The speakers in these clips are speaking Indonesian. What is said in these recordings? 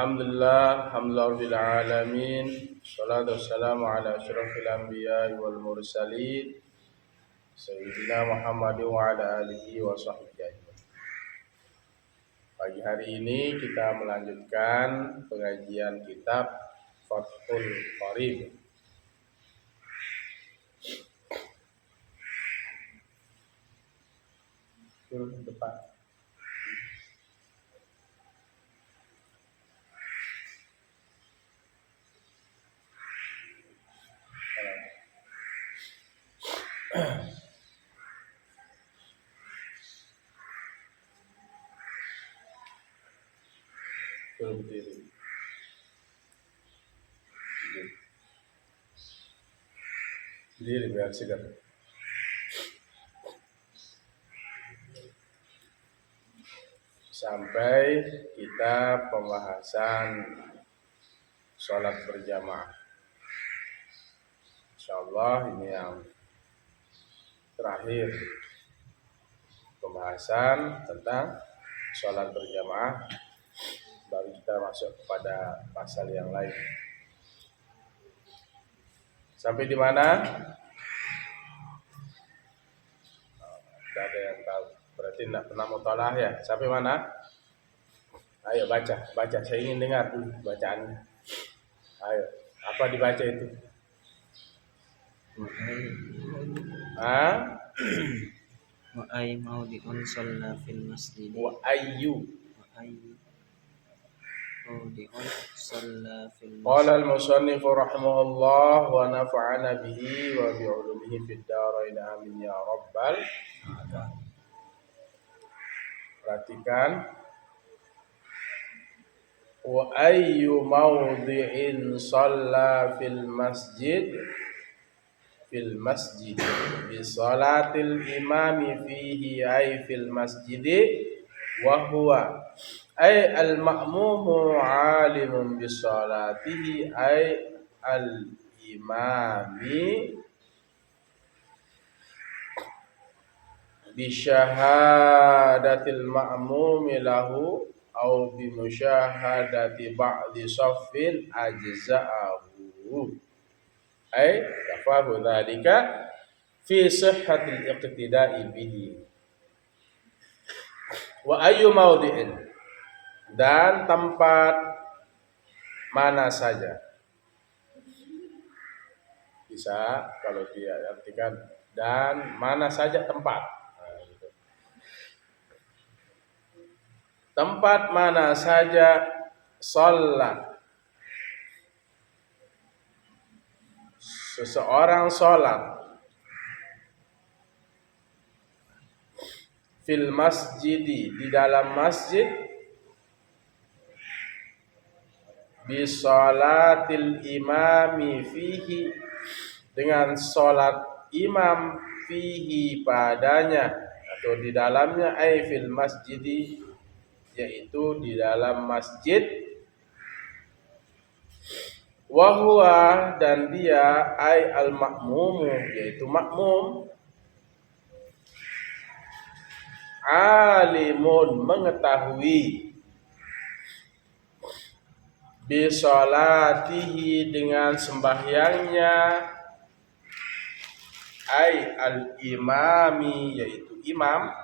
Alhamdulillah, alhamdulillahirabbil alamin. Shalatu wassalamu ala asyrofil anbiya'i wal mursalin sayyidina Muhammad wa ala alihi wa sahbihi ajmain. Pagi hari ini kita melanjutkan pengajian kitab Fathul Qarib. Turun depan. Turun berdiri. Berdiri biar segar. Sampai kita pembahasan sholat berjamaah. Insyaallah ini yang terakhir pembahasan tentang sholat berjamaah. Baru kita masuk kepada pasal yang lain. Sampai di mana? Tidak ada yang tahu. Berarti tidak pernah mutalaah ya. Sampai mana? Ayo baca. Saya ingin dengar dulu bacaannya. Ayo, apa dibaca itu? Wa ay maudi'un shalla fil masjid. Wa ayyu Maudi'un shalla fil masjid. Qala al-musannif rahimahullah wa nafa'ana bihi wa bi 'ulumihi fid dharain amin ya rabbal alamin. Perhatikan, wa ayyu mawdi'in shalla fil masjid bi salatil imami fihi ay fil masjid wa huwa ay al ma'mumu 'alimun bi salatihi ay al imami bi syahadatil ma'mumi lahu au bi musyahadati ba'di saffin ajza'ahu ay kafahu dzalika fi sihhatil iqtida'i bihi. Wa ayyu mawdi'in, dan tempat mana saja. Bisa kalau dia artikan dan mana saja tempat. Tempat mana saja sholat seseorang sholat fil masjidi, di dalam masjid, bi sholatil imami fihi, dengan sholat imam fihi padanya atau di dalamnya, ay fil masjidi, yaitu di dalam masjid, wa huwa, dan dia, ay al ma'mumu, yaitu makmum, alimun, mengetahui, bi sholatihi, dengan sembahyangnya, ay al imami, yaitu imam,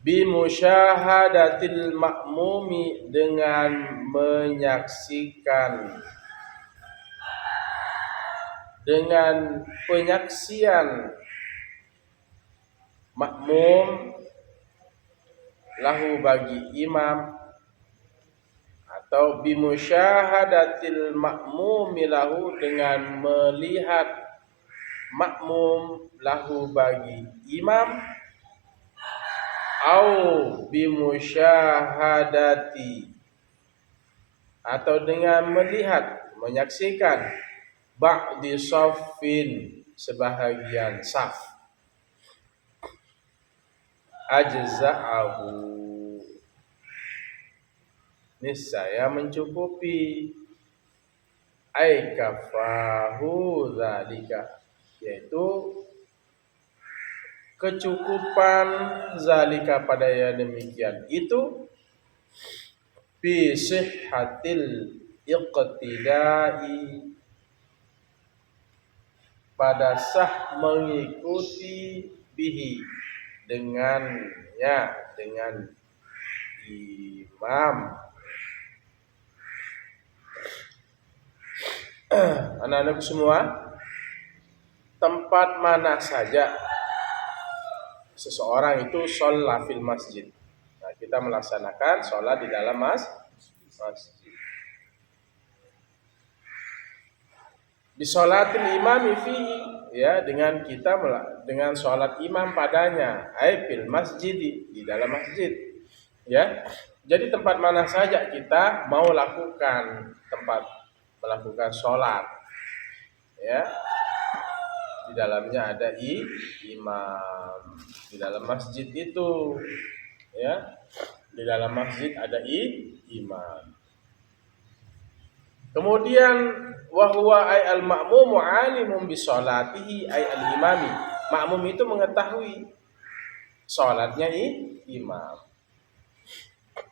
bi musyahadatil ma'mumi, dengan menyaksikan, dengan penyaksian makmum, lahu, bagi imam, atau bi musyahadatil ma'mumi lahu, dengan melihat makmum, lahu, bagi imam, au bi musyahadati, atau dengan melihat, menyaksikan, ba'di saffin, sebahagian saf, ajza'ahu, niscaya mencukupi, ay kafahu dzalika, yaitu kecukupan zalika pada yang demikian itu bi sihhatil iqtidai pada sah mengikuti bihi dengannya, dengan imam. Anak-anak semua, tempat mana saja seseorang itu sholat fil masjid. Nah, kita melaksanakan sholat di dalam masjid. Bisolatil imami fihi, ya, dengan kita dengan sholat imam padanya, fil masjid, di dalam masjid, ya. Jadi tempat mana saja kita mau lakukan tempat melakukan sholat, ya, di dalamnya ada imam, di dalam masjid itu, ya, di dalam masjid ada imam. Kemudian wahwa ay al ma'mumu alimun bi sholatihi ay al imami. Makmum itu mengetahui sholatnya imam.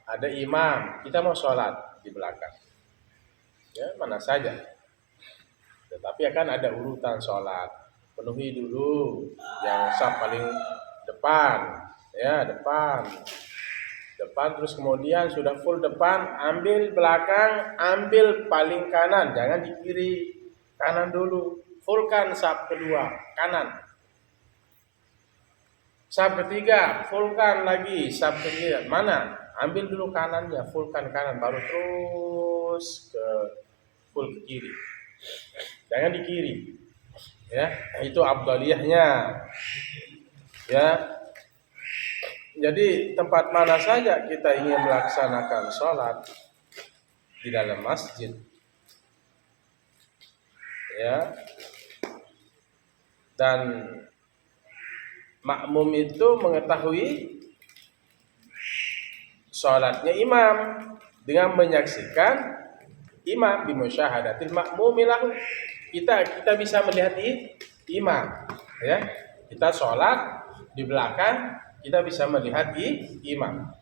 Ada imam, kita mau sholat di belakang, ya, mana saja. Tetapi akan ada urutan sholat. Penuhi dulu yang saf paling depan, ya, depan, terus kemudian sudah full depan, ambil belakang, ambil paling kanan, jangan di kiri, kanan dulu. Fullkan saf kedua, kanan. Saf ketiga, fullkan lagi saf ketiga. Mana? Ambil dulu kanannya, fullkan kanan, baru terus ke full ke kiri. Jangan di kiri. Ya, itu afdaliyahnya. Ya. Jadi tempat mana saja kita ingin melaksanakan sholat di dalam masjid, ya, dan makmum itu mengetahui sholatnya imam dengan menyaksikan imam bimusyahadatil makmumi lahu. Kita bisa melihat imam, ya, kita sholat di belakang, kita bisa melihat imam.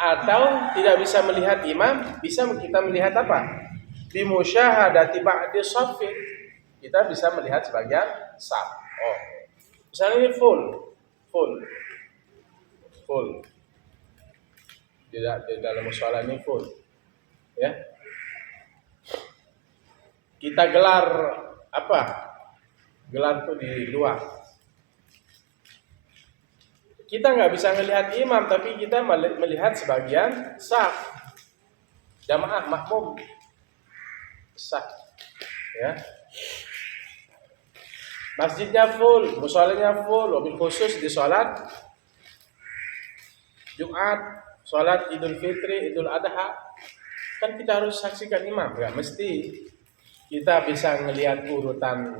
Atau tidak bisa melihat imam, bisa kita melihat apa? Bimusyahadati ba'di shaffi. Kita bisa melihat sebagian saf. Oh. Misalnya ini full. Di dalam mushola ini full. Ya. Kita gelar apa? Gelar itu di luar. Kita nggak bisa melihat imam, tapi kita melihat sebagian saf, jamaah makmum saf, ya. Masjidnya full, musholanya full, wabil khusus di sholat Jumat, sholat Idul Fitri, Idul Adha, kan kita harus saksikan imam, nggak mesti kita bisa ngelihat urutan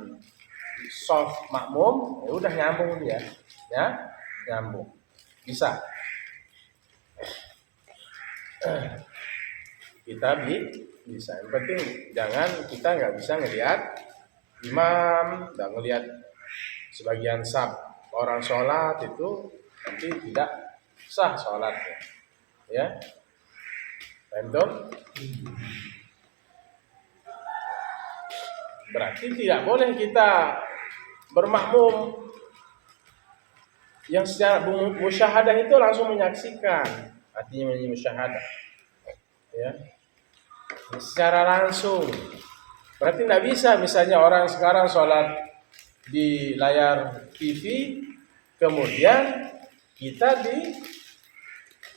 soft makmum, ya udah nyambung dia, ya. Nyambung, bisa. Kita bisa. Yang penting jangan kita nggak bisa ngelihat imam, nggak ngelihat sebagian saf orang sholat, itu nanti tidak sah sholatnya, ya. Paham? Berarti tidak boleh kita bermakmum yang secara musyahadah itu langsung menyaksikan, artinya musyahadah, ya, secara langsung. Berarti tidak bisa, misalnya orang sekarang sholat di layar TV, kemudian kita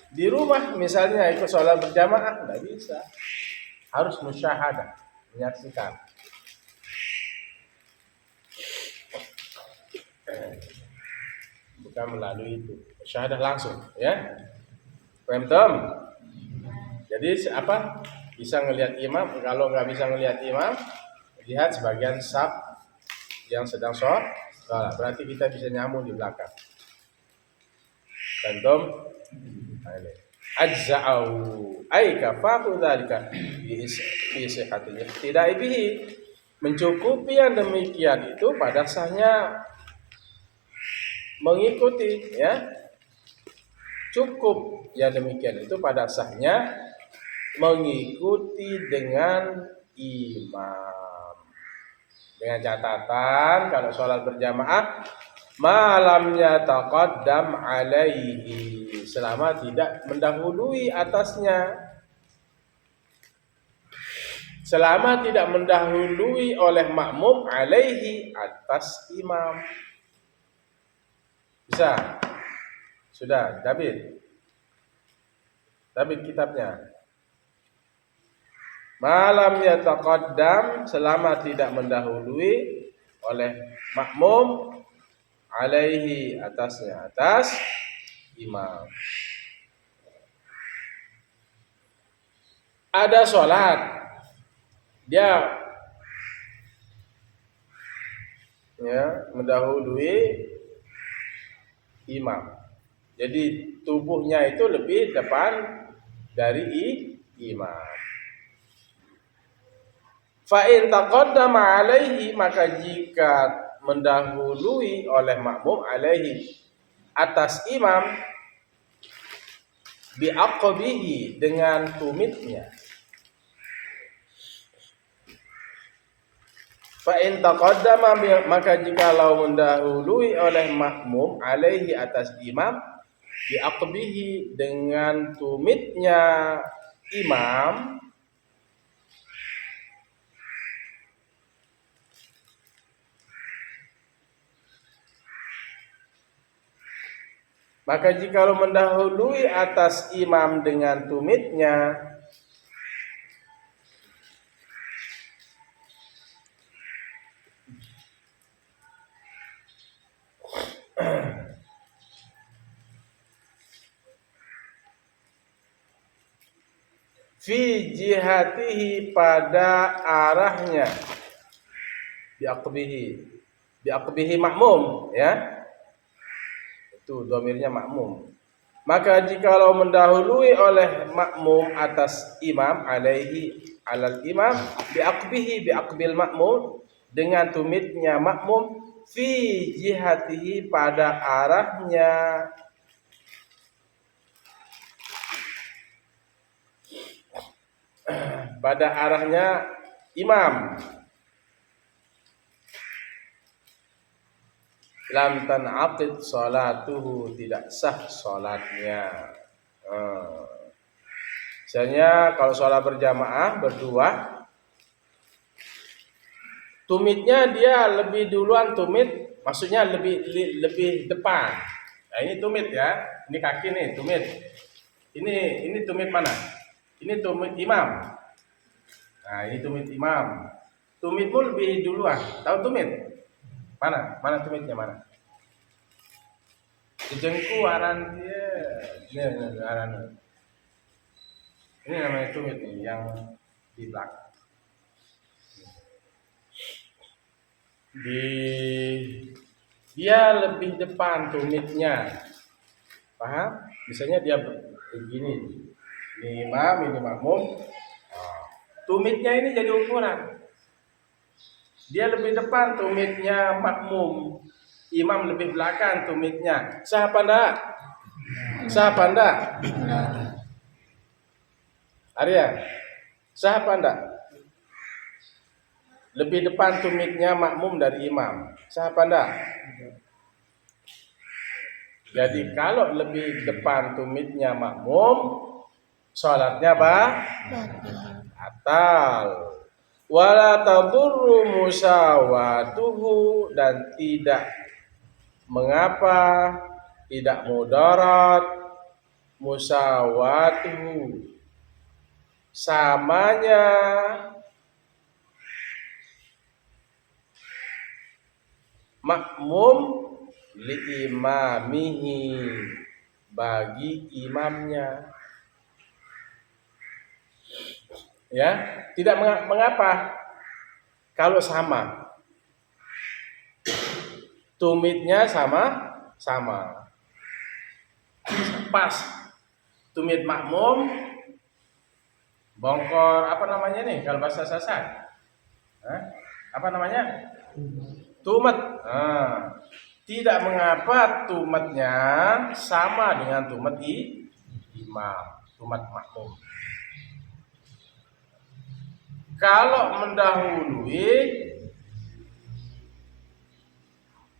di rumah misalnya ikut sholat berjamaah, tidak bisa, harus musyahadah, menyaksikan. Bukan melalui itu, syahadah langsung, ya. Paham? Jadi apa? Bisa ngelihat imam. Kalau nggak bisa ngelihat imam, lihat sebagian saf yang sedang sholat. Berarti kita bisa nyambung di belakang. Paham? Ajza'u ay kafahu dzalika fi sihhatil ihtida'i bihi. Mencukupi yang demikian itu pada sahnya mengikuti, ya. Cukup yang demikian itu pada sahnya mengikuti dengan imam. Dengan catatan kalau sholat berjamaah malamnya taqaddam alaihi, selama tidak mendahului atasnya. Selama tidak mendahului oleh makmum alaihi, atas imam. Bisa? Sudah, David kitabnya. Malam yataqaddam, selama tidak mendahului oleh makmum alaihi, atasnya, atas imam. Ada sholat, dia mendahului imam. Jadi tubuhnya itu lebih depan dari imam. Fa in taqaddama alaihi, maka jika mendahului oleh makmum alaihi, atas imam, bi'aqbihi, dengan tumitnya. Fa in taqaddama, maka jikalau mendahului oleh makmum alaihi, atas imam, bi'aqbihi, dengan tumitnya imam, maka jikalau mendahului atas imam dengan tumitnya, fi jihatihi, pada arahnya, bi'aqbihi makmum, ya. Itu dhamirnya makmum. Maka jikalau mendahului oleh makmum atas imam alaihi, alal imam, bi'aqbil makmum, dengan tumitnya makmum, fi jihatihi, pada arahnya, pada arahnya imam, lam tan'aqid salatuhu, tidak sah salatnya. Misalnya kalau sholat berjamaah berdua, tumitnya dia lebih duluan, tumit maksudnya lebih depan. Nah, ini tumit, ya. Ini kaki nih, tumit. Ini tumit mana? Ini tumit imam. Nah, ini tumit imam. Tumitmu lebih duluan. Tahu tumit? Mana tumitnya mana? Jengku aran dia. Ini aran. Ini namanya tumit nih, yang di belakang. Dia lebih depan tumitnya. Paham? Misalnya dia begini. Ini imam, ini makmum. Tumitnya ini jadi ukuran. Dia lebih depan tumitnya makmum, imam lebih belakang tumitnya. Sah apa enggak? Sah apa enggak? Arya, sah apa enggak? Lebih depan tumitnya makmum dari imam. Sah apa enggak? Jadi kalau lebih depan tumitnya makmum, sholatnya batal. Wala tadurru musawatuhu, dan tidak mengapa, tidak mudarat, musawatuhu, samanya makmum li imamihi, bagi imamnya. Ya, tidak mengapa kalau sama, tumitnya sama, pas. Tumit makmum bongkor, apa namanya nih kalau bahasa Sasak? Apa namanya? Tumet. tidak mengapa tumatnya sama dengan tumat imam, tumat makmum. Kalau mendahului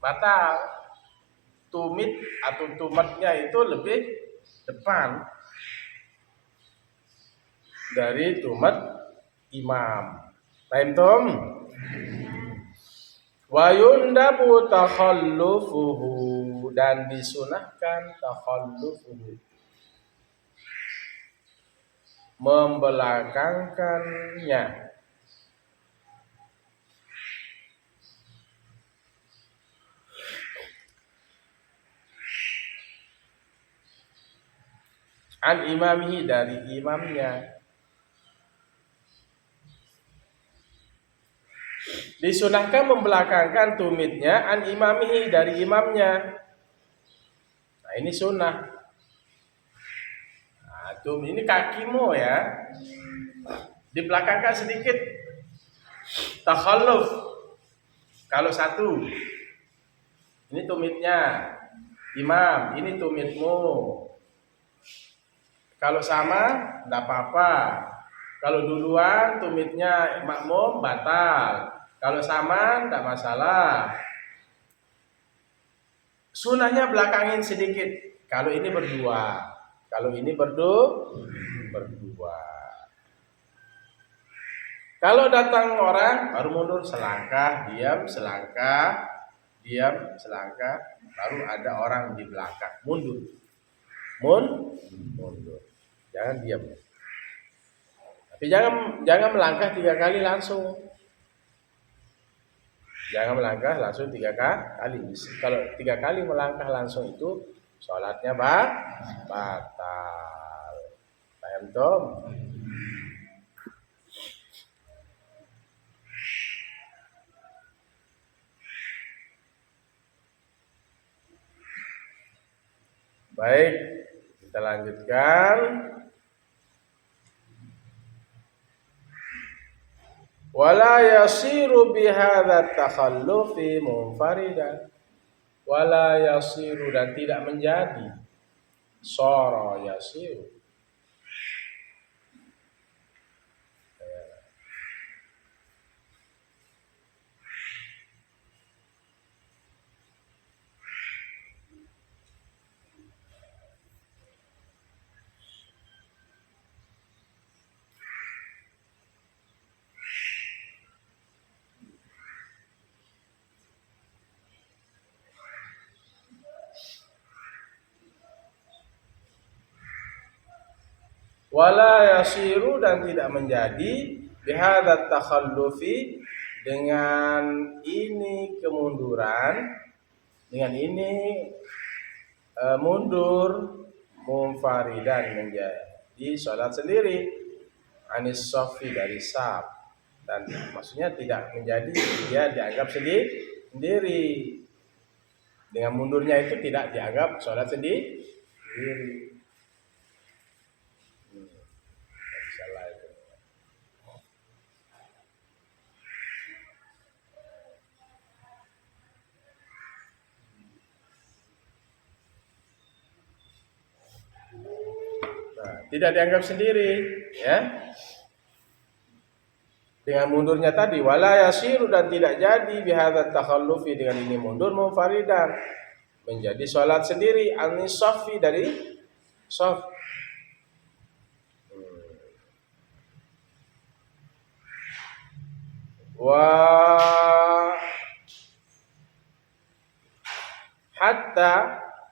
batal, tumit atau tumatnya itu lebih depan dari tumat imam. Paham tom? Wa yundabu takhallufuhu, dan disunahkan takhallufuhu, membelakangkannya. An imamihi, dari imamnya. Disunahkan membelakangkan tumitnya an imamihi, dari imamnya. Nah, ini sunnah. Nah, ini kakimu ya, dibelakangkan sedikit. Takhalluf. Kalau satu, ini tumitnya imam, ini tumitmu. Kalau sama, tidak apa-apa. Kalau duluan tumitnya makmum, batal. Kalau sama, tidak masalah. Sunahnya belakangin sedikit. Kalau ini berdua. Kalau ini berdua. Kalau datang orang, baru mundur selangkah, diam, selangkah, diam, selangkah. Baru ada orang di belakang, mundur. Mundur. Jangan diam. Tapi jangan melangkah 3 kali langsung. Jangan melangkah langsung 3 kali. Kalau 3 kali melangkah langsung itu sholatnya batal. Paham tom? Baik, kita lanjutkan. Wala yasiru bihadza takhallufi munfaridan. Wala yasiru, dan tidak menjadi. Sara yasiru. Wala yasiru, dan tidak menjadi bihadza takhallufi, dengan ini kemunduran, dengan ini mundur, munfaridan, menjadi sholat sendiri, anis sofi, dari saf, dan maksudnya tidak menjadi dia dianggap sendiri. Dengan mundurnya itu tidak dianggap sholat sendiri. Salah itu. Nah, tidak dianggap sendiri, ya. Dengan mundurnya tadi, wala yasiru, dan tidak jadi bihadza takhallufi, dengan ini mundur, munfaridan, menjadi sholat sendiri, anis sofi, dari sof. Wa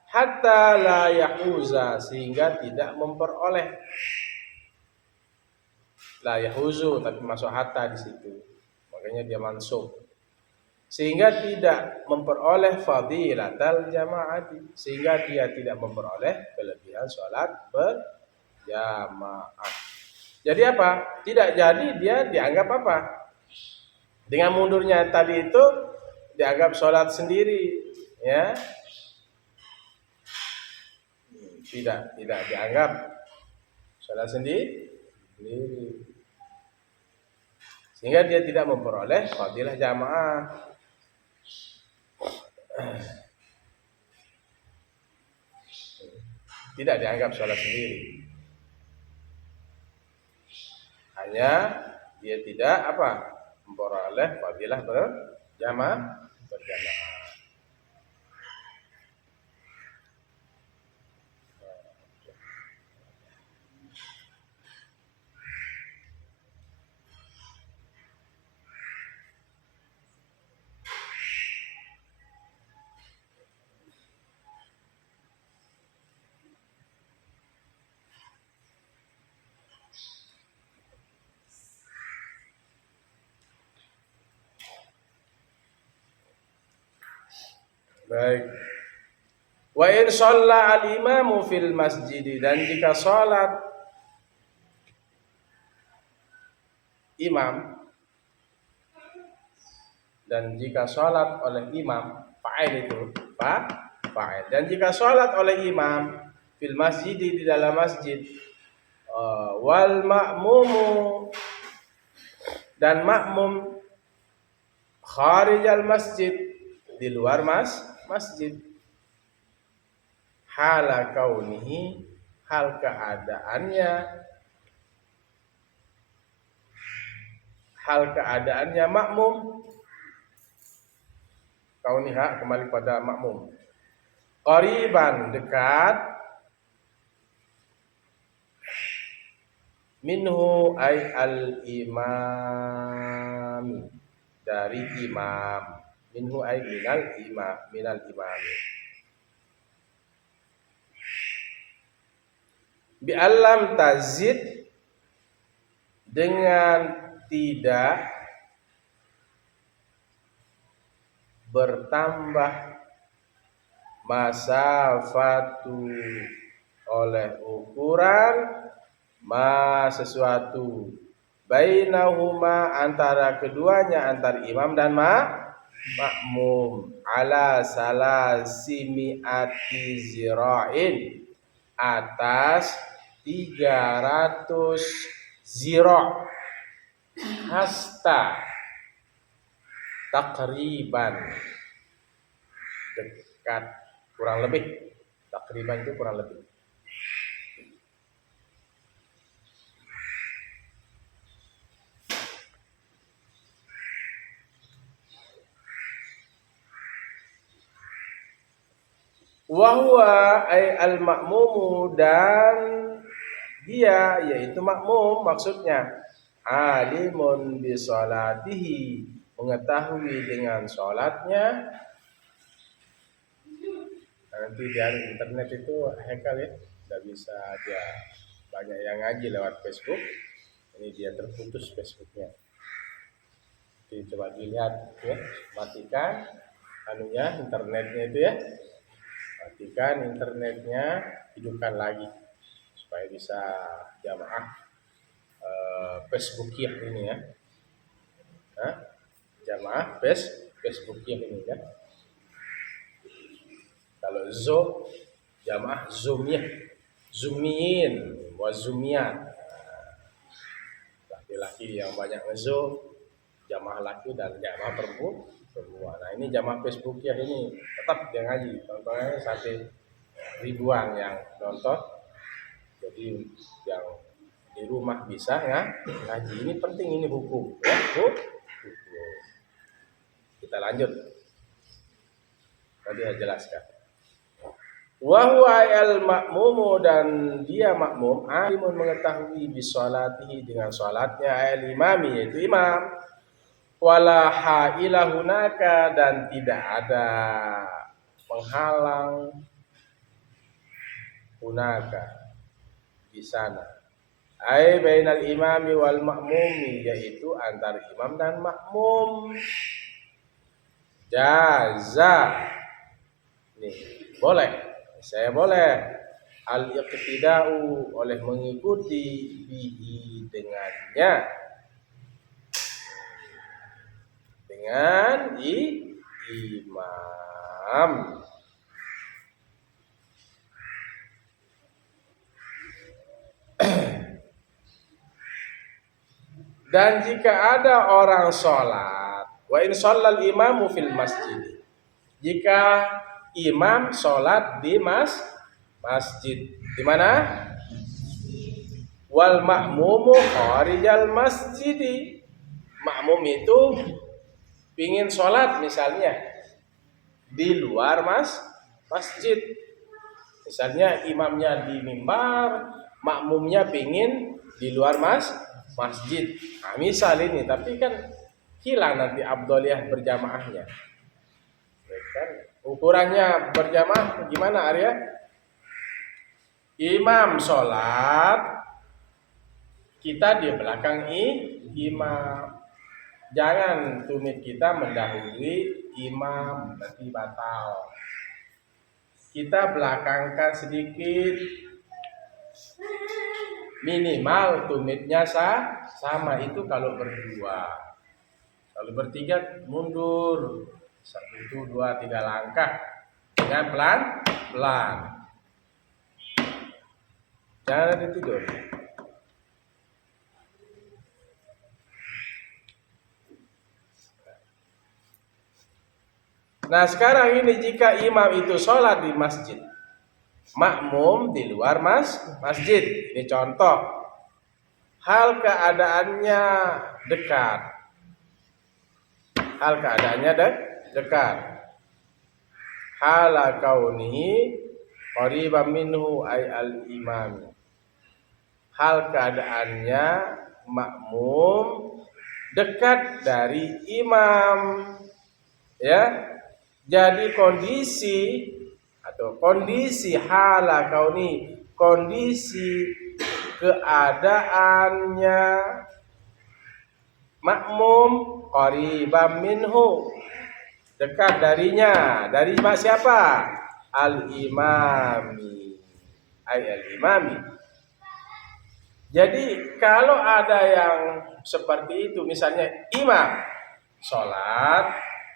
hatta la yahuza, sehingga tidak memperoleh. La yahuzu, tapi masuk hatta di situ, makanya dia mansub. Sehingga tidak memperoleh fadilatal jamaati, sehingga dia tidak memperoleh kelebihan sholat berjamaah. Jadi apa? Tidak jadi dia dianggap apa? Dengan mundurnya tadi itu dianggap sholat sendiri, ya. Tidak dianggap sholat sendiri, sehingga dia tidak memperoleh fadilah jamaah. tidak dianggap sholat sendiri. Hanya dia tidak memperoleh fadilah berjamaah. Baik. Wa in shalla al-imamu fil masjid, dan jika salat imam oleh imam, fa'il itu fa'il. Dan jika salat oleh imam fil masjid, di dalam masjid, wal ma'mumu, dan makmum kharijal masjid, di luar masjid, hala kaunihi, hal keadaannya makmum, kauniha kembali pada makmum, qariban dekat, minhu ay al imam, dari imam, minhu ay minal imam, bi alam tazid, dengan tidak bertambah, masafatu, oleh ukuran, sesuatu, bainahuma, antara keduanya, antar imam dan makmum, ala salasimi'ati zira'in, atas 300 zira', hasta, takriban, dekat, kurang lebih. Takriban itu kurang lebih. Wahwa ay al-ma'mumu, dan dia yaitu makmum, maksudnya alimun bi sholatihi, mengetahui dengan sholatnya. Nanti dari internet itu hekal ya, tidak bisa dia, banyak yang ngaji lewat Facebook. Ini dia terputus Facebooknya. Jadi coba dilihat ya, matikan internetnya itu ya. Matikan internetnya, hidupkan lagi supaya bisa jamaah Facebookiyah ini ya. Jamaah Facebookiyah ini ya. Kalau jamaah Zoomiyah, Zoomiyin wa Zoomiyat. Laki-laki yang banyak ngezoom, jamaah laki dan jamaah perempuan. Nah ini jamaah Facebookiyah ini tetap dia ngaji, contohnya sampai ribuan yang nonton. Jadi yang di rumah bisa ngaji, ini penting, ini hukum ya, hukum. Kita lanjut, tadi saya jelaskan. Wa huwa al makmumu, dan dia makmum, alimun, mengetahui bisolatihi, dengan salatnya, al imami, yaitu imam, wala haila hunaka, dan tidak ada penghalang hunaka di sana, ai bainal imami wal makmumi, yaitu antar imam dan makmum. Jaza, nih boleh, saya boleh, al-iqtida'u, oleh mengikuti, bihi, dengannya, dengan imam. Dan jika ada orang sholat, wa in shallal imamu fil masjid, jika imam sholat di masjid, masjid. Di mana? Wal ma'mumu kharijal masjidi. Makmum itu pingin sholat misalnya di luar masjid. Misalnya imamnya di mimbar, makmumnya pingin di luar masjid. Nah, misal ini, tapi kan hilang nanti afdhaliyah berjamaahnya. Ya kan? Ukurannya berjamaah gimana Arya? Imam sholat, kita di belakang imam. Jangan tumit kita mendahului imam, nanti batal. Kita belakangkan sedikit, minimal tumitnya sama itu kalau berdua. Kalau bertiga mundur 1, 2, 3 langkah dengan pelan-pelan. Jangan ada tidur. Nah sekarang ini jika imam itu sholat di masjid, makmum di luar masjid. Ini contoh. Hal keadaannya dekat. Hal keadaannya dekat. Hala kaunihi qariban minhu ay al-imam. Hal keadaannya makmum dekat dari imam. Ya. Jadi kondisi hala kauni, kondisi keadaannya makmum qariban minhu, dekat darinya. Dari siapa? Al-imami. Al-imami. Jadi kalau ada yang seperti itu, misalnya imam sholat,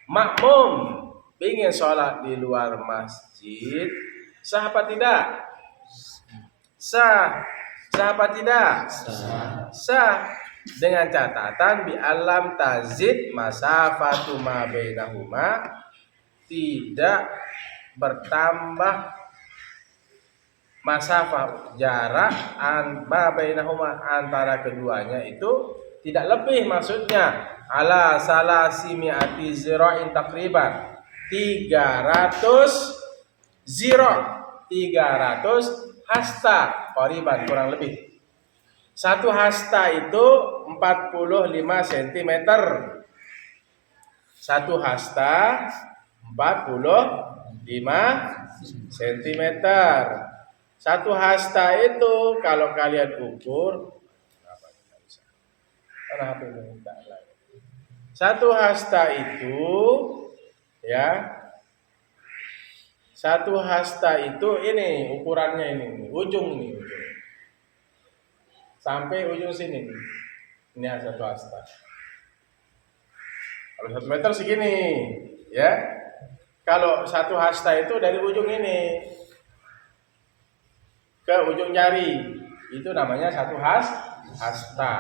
makmum ingin sholat di luar masjid, sah apa tidak? Sah. Sah apa tidak? Sah. Dengan catatan bi alam tazid masafatu ma bainahuma, tidak bertambah masafah, jarak ma bainahuma, antara keduanya itu tidak lebih, maksudnya ala salasimi'ati zira'in takriban, 300 zira, 300 hasta, qariban kurang lebih. Satu hasta itu 45 cm. Satu hasta 45 cm. Satu hasta itu kalau kalian ukur, satu hasta itu ya, satu hasta itu ini ukurannya, ini ujung nih, ujung sampai ujung sini nih. Ini satu hasta. Kalau 1 meter segini ya. Kalau satu hasta itu dari ujung ini ke ujung jari, itu namanya satu hasta.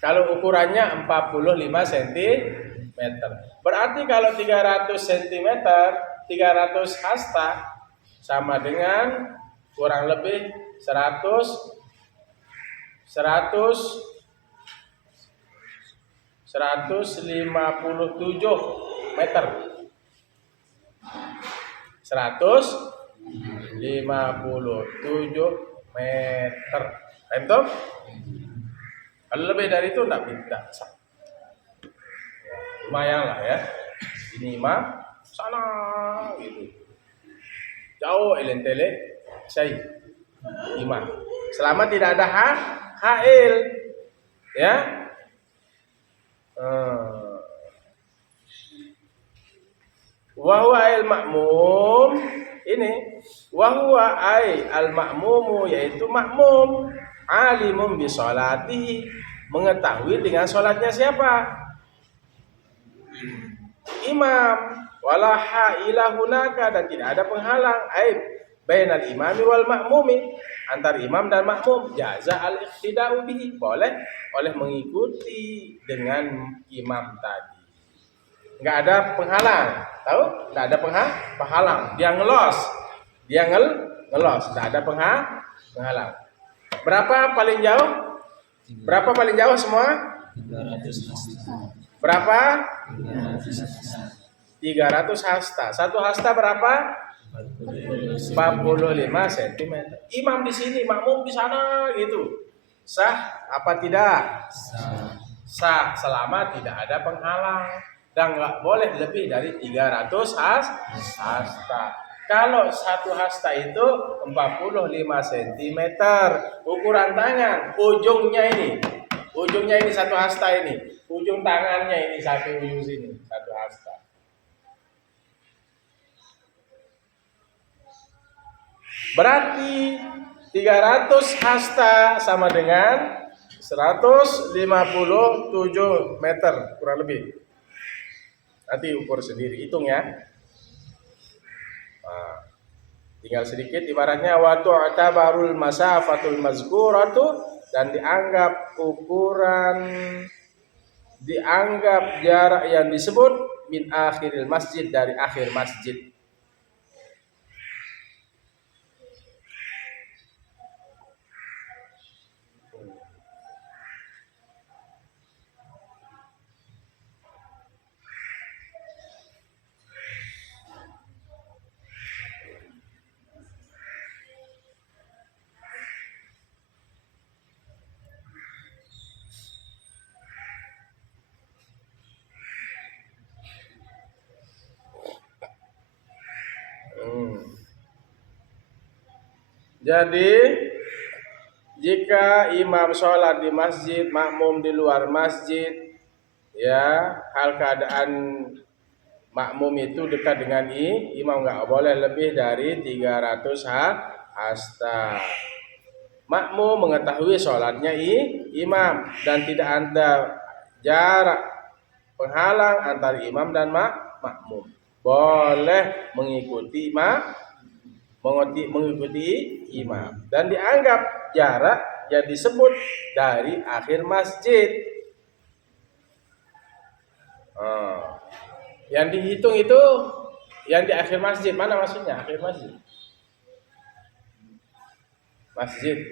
Kalau ukurannya 45 cm, berarti kalau 300 cm, 300 hasta sama dengan kurang lebih 157 meter. 157 meter. Entah? Kalau lebih dari itu enggak bisa. Lumayan lah ya. Ini imam sana gitu. Jauh elentele saya imam. Selama tidak ada hail ya. Wa huwa al-ma'mum, ini wa huwa al-ma'mumu, yaitu makmum, alimun bi sholatihi, mengetahui dengan sholatnya siapa? Imam. Wala haila hunaka, dan tidak ada penghalang bainal imami wal ma'mumi, antar imam dan makmum. Jaza al-iqtida'u bihi, boleh oleh mengikuti dengan imam tadi. Enggak ada penghalang. Tahu? Enggak ada penghalang. Dia ngelos. ngelos, tidak ada penghalang. Berapa paling jauh? Berapa paling jauh semua? 300 hasta. Berapa? 300 hasta. 300 hasta. Satu hasta berapa? 45 cm. Imam di sini, makmum di sana gitu. Sah apa tidak? Sah selama tidak ada penghalang dan nggak boleh lebih dari 300 hasta. Kalau satu hasta itu 45 cm, ukuran tangan, ujungnya ini satu hasta ini, ujung tangannya ini satu ujung sini, satu hasta. Berarti 300 hasta sama dengan 157 meter kurang lebih. Nanti ukur sendiri, hitung ya. Nah, tinggal sedikit ibaratnya wa tu'tabarul masafatul mazkuratu, dan dianggap jarak yang disebut min akhiril masjid, dari akhir masjid. Jadi jika imam sholat di masjid, makmum di luar masjid, ya, hal keadaan makmum itu dekat dengan imam, nggak boleh lebih dari 300 hasta. Makmum mengetahui sholatnya imam dan tidak ada jarak penghalang antara imam dan makmum. Boleh mengikuti imam dan dianggap jarak yang disebut dari akhir masjid. Yang dihitung itu yang di akhir masjid, mana maksudnya akhir masjid? Masjid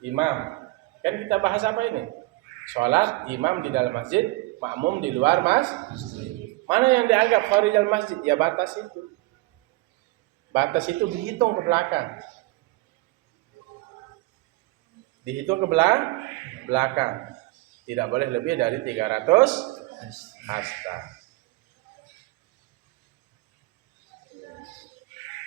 imam, kan kita bahas apa ini? Sholat imam di dalam masjid, makmum di luar masjid. Mana yang dianggap kharijal masjid? Ya batas itu. Batas itu dihitung ke belakang. Dihitung ke belakang. Tidak boleh lebih dari 300 hasta.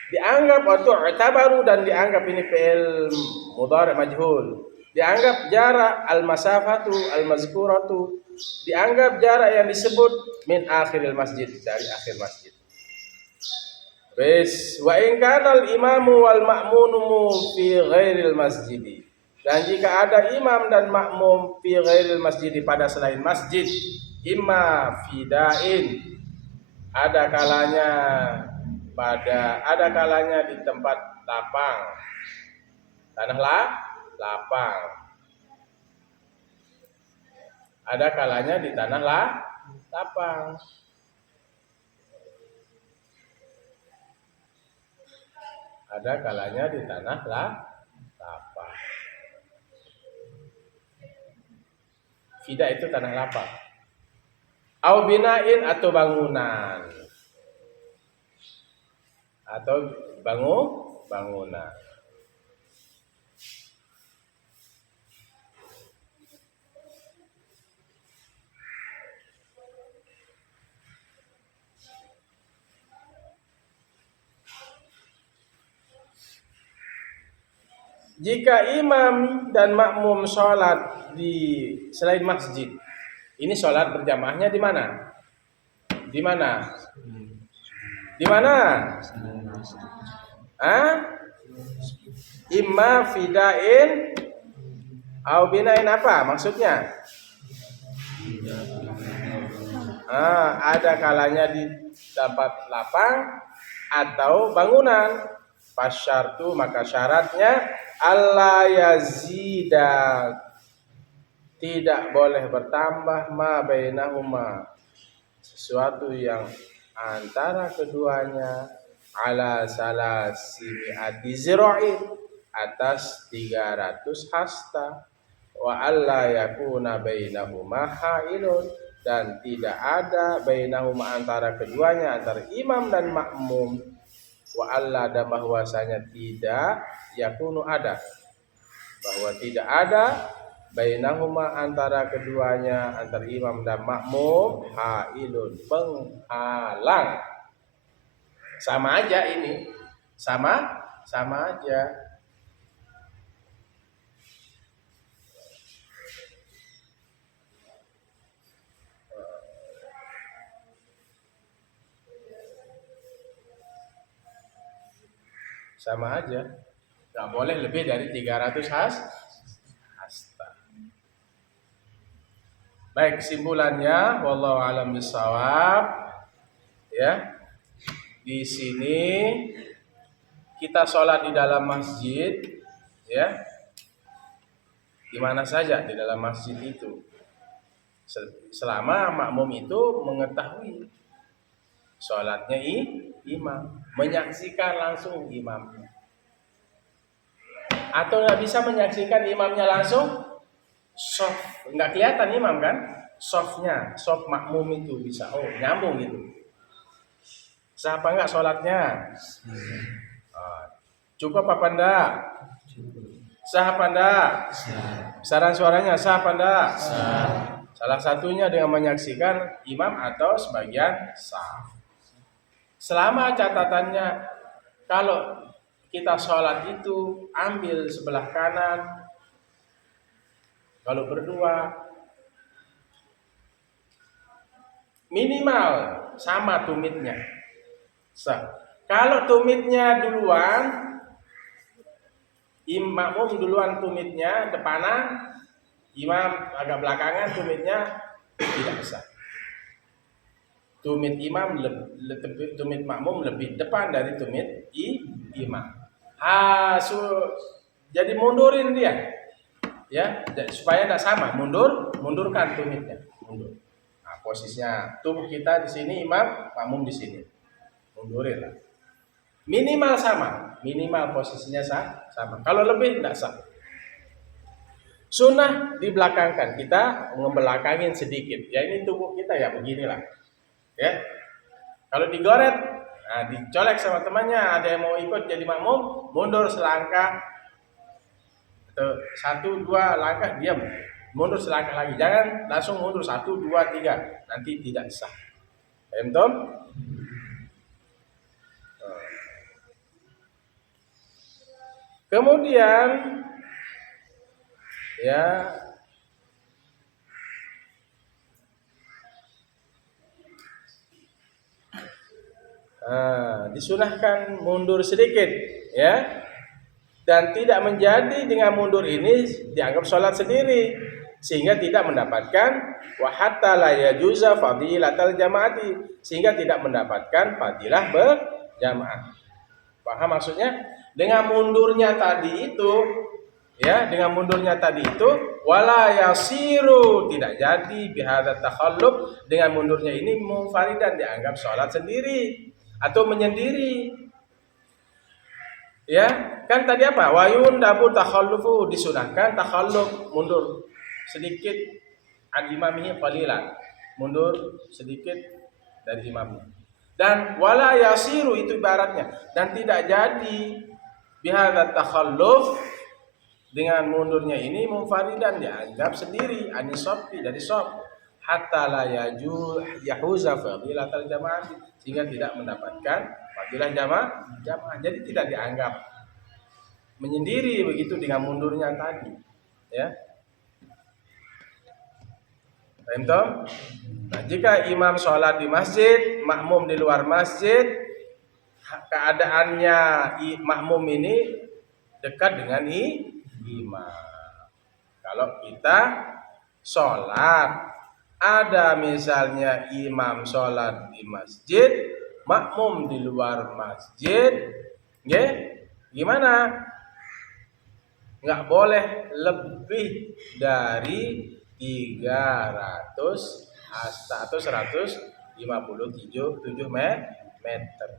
Dianggap atau i'tabaru, dan dianggap ini fi'il mudhari' majhul. Dianggap jarak al-masafatu al-mazkuratu, dianggap jarak yang disebut min akhiril masjid, dari akhir masjid. Bes wa in kana al-imamu wal ma'mumu fi ghairil masjid. Dan jika ada imam dan makmum fi ghairil masjid, pada selain masjid, imma fidain, ada kalanya di tempat lapang, tanah lapang. Ada kalanya di tanah lapang. Ada kalanya di tanah lapang. Fida itu tanah lapang. Au binain, atau bangunan. Atau bangunan. Jika imam dan makmum sholat di selain masjid, ini sholat berjamaahnya di mana? Di mana? Di mana? Imma fidain au binain, apa maksudnya? Ada kalanya di tempat lapang atau bangunan. Pasyartu, maka syaratnya alla yazida, tidak boleh bertambah ma bainahuma, sesuatu yang antara keduanya, ala salasimi'ati zira'in, atas 300 hasta, wa alla yakuna bainahuma hailun, dan tidak ada bainahuma antara keduanya, antara imam dan makmum, wa alla, dan bahwasanya tidak yakunu ada, bahwa tidak ada bainahuma antara keduanya, antara imam dan makmum, hailun, penghalang. Sama aja ini, sama aja. Sama aja, nggak boleh lebih dari 300 hasta. Baik, kesimpulannya, wallahu a'lam bishawab. Ya, di sini kita sholat di dalam masjid, ya, di mana saja di dalam masjid itu, selama makmum itu mengetahui sholatnya imam, menyaksikan langsung imamnya. Atau nggak bisa menyaksikan imamnya langsung, soft, nggak kelihatan imam kan, softnya, soft makmum itu bisa, oh nyambung gitu. Sah apa enggak sholatnya? Cukup apa enggak? Sah apa enggak? Besaran suaranya sah apa enggak? Salah satunya dengan menyaksikan imam atau sebagian sah. Selama catatannya, kalau kita sholat itu ambil sebelah kanan, kalau berdua minimal sama tumitnya. Kalau tumitnya duluan, makmum duluan tumitnya depanan, imam agak belakangan tumitnya, tidak sah. Tumit imam, tumit makmum lebih depan dari tumit imam. Jadi mundurin dia, ya, supaya tidak sama. Mundurkan tumitnya, mundur. Nah, posisinya tubuh kita di sini, imam, makmum di sini, mundurin lah. Minimal sama, minimal posisinya sama. Kalau lebih tidak sah. Sunnah dibelakangkan, kita ngebelakangin sedikit. Ya ini tubuh kita ya beginilah. Ya, kalau digoret, nah dicolek sama temannya, ada yang mau ikut jadi makmum, mundur selangkah, atau 1, 2 langkah, diam, mundur selangkah lagi, jangan langsung mundur 1, 2, 3, nanti tidak sah. Paham? Kemudian, ya, disunahkan mundur sedikit, ya, dan tidak menjadi dengan mundur ini dianggap sholat sendiri, sehingga tidak mendapatkan wa hatta la yajuza fadilatal jamaati, sehingga tidak mendapatkan fadilah berjamaah. Paham maksudnya? Dengan mundurnya tadi itu, ya, dengan mundurnya tadi itu, wala yasiru, tidak jadi bihadat takhallub, dengan mundurnya ini munfaridan, dianggap sholat sendiri atau menyendiri. Ya, kan tadi apa? Wayun dabu takhallufu, disunahkan takhallub, mundur sedikit an imamihi qalilan, mundur sedikit dari imamnya. Dan wala yasiru itu ibaratnya, dan tidak jadi bihadat takhalluf, dengan mundurnya ini munfaridan, dianggap sendiri anisofi, dari sof, hatta la yahuza fadilatal jamaah, sehingga tidak mendapatkan fadilah jamaah. Jadi tidak dianggap menyendiri begitu dengan mundurnya tadi, ya. Paham? Nah, jika imam sholat di masjid, makmum di luar masjid, keadaannya makmum ini dekat dengan imam. Kalau kita sholat, ada misalnya imam sholat di masjid, makmum di luar masjid, gimana? Nggak boleh lebih dari 300 hasta atau 157 meter.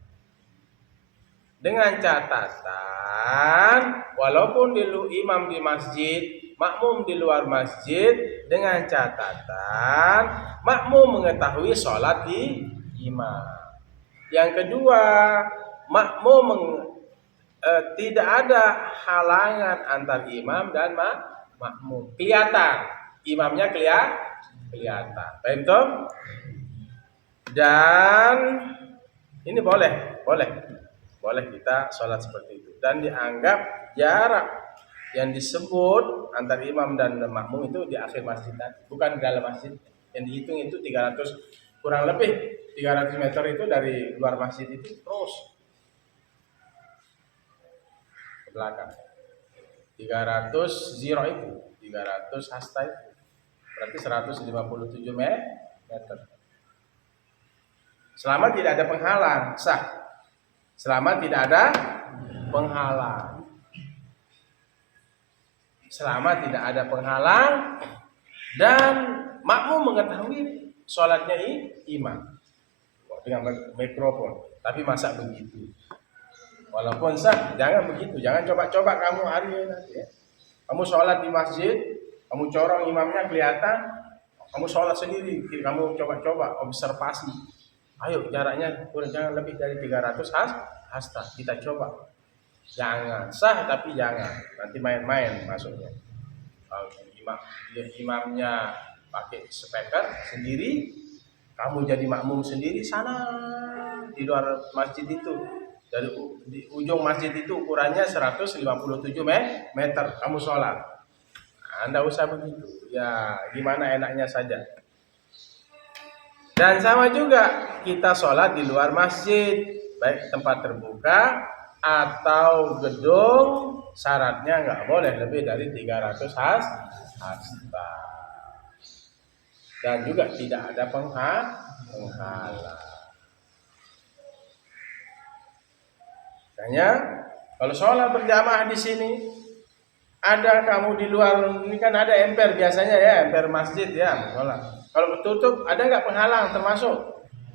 dengan catatan walaupun imam di masjid, makmum di luar masjid, dengan catatan makmum mengetahui sholat di imam. Yang kedua, tidak ada halangan antar imam dan makmum. Kelihatan, imamnya kelihatan. Paham toh? Dan ini boleh kita sholat seperti itu. Dan dianggap jarak yang disebut antar imam dan makmum itu di akhir masjid, bukan di dalam masjid. Yang dihitung itu 300, kurang lebih 300 meter itu dari luar masjid itu terus ke belakang. 300 zero itu, 300 hasta itu berarti 157 meter. Selama tidak ada penghalang, sah. Selama tidak ada penghalang. Selama tidak ada penghalang dan makmum mengetahui sholatnya imam dengan mikrofon. Tapi masa begitu? Walaupun sah, jangan begitu. Jangan coba-coba kamu hari ini nanti ya. Kamu sholat di masjid, kamu corong imamnya kelihatan, kamu sholat sendiri, kamu coba-coba observasi. Ayo jaraknya jangan lebih dari 300 hasta. Kita coba. Jangan sah, tapi jangan. Nanti main-main masuknya. Kalau imamnya pakai speaker sendiri, kamu jadi makmum sendiri sana di luar masjid itu. Dari di ujung masjid itu ukurannya 157 meter. Kamu sholat. Anda usah begitu. Ya gimana enaknya saja. Dan sama juga kita sholat di luar masjid, baik tempat terbuka atau gedung, syaratnya nggak boleh lebih dari 300 hasta. Dan juga tidak ada penghalang. Makanya kalau sholat berjamaah di sini, ada kamu di luar, ini kan ada emper biasanya ya, emper masjid ya, sholat. Kalau tertutup ada nggak penghalang termasuk?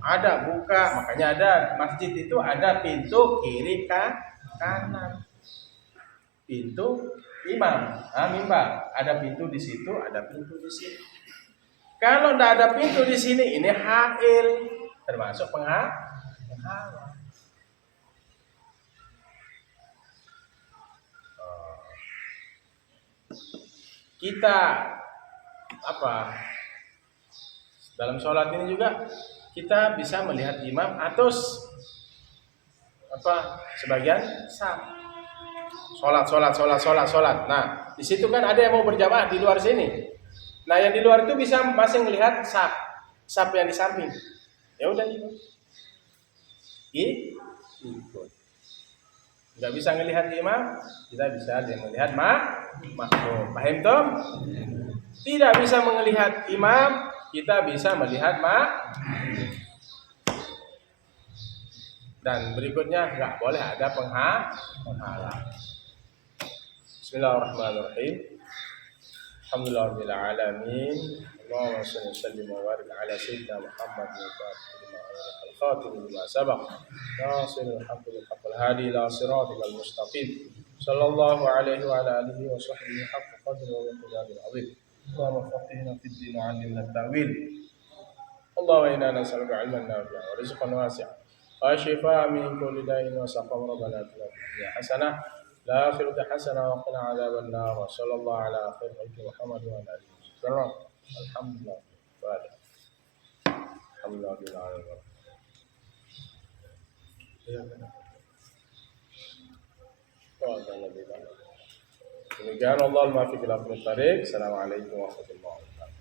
Ada, buka. Makanya ada masjid itu ada pintu kiri kanan. Pintu imam, mimbar. Ada pintu di situ, ada pintu di sini. Kalau tidak ada pintu di sini, ini hail, termasuk penghalang. Kita dalam sholat ini juga kita bisa melihat imam atau sebagian sah. Sholat. Nah, di situ kan ada yang mau berjamaah di luar sini. Nah, yang di luar itu bisa masih melihat saf yang di samping. Ya udah ikut. Nggak bisa melihat imam, kita bisa melihat makmum. Paham toh? Tidak bisa melihat imam, kita bisa melihat makmum. Dan berikutnya nggak boleh ada penghalang. Bismillahirrahmanirrahim. Alhamdulillahirabbil alamin. Allahumma shalli wa sallim wa barik ala sayyidina Muhammad al-khatim lima sabaq. Nasirul haqqi bil haqqil hadi ila siratal mustaqim. Sallallahu alaihi wa ala alihi wa sahbihi haqqa qadri wa miqdaril azim. Allahumma faqihna fid din wa 'allimna at-ta'wil. Allahumma inna nas'aluka 'ilman nafi'an wa rizqan wasi'an wa shifaa min kulli da'in wa saqam rabbana atina fid dunya hasanah la akhirati hasanah wa qina 'adzaban nar. Sallallahu ala khairi Muhammad wa ala alihi wasallam. Alhamdulillah. Alhamdulillah. Demikian Allah al-muwaffiq ila aqwamit thariq. Assalamualaikum warahmatullahi wabarakatuh.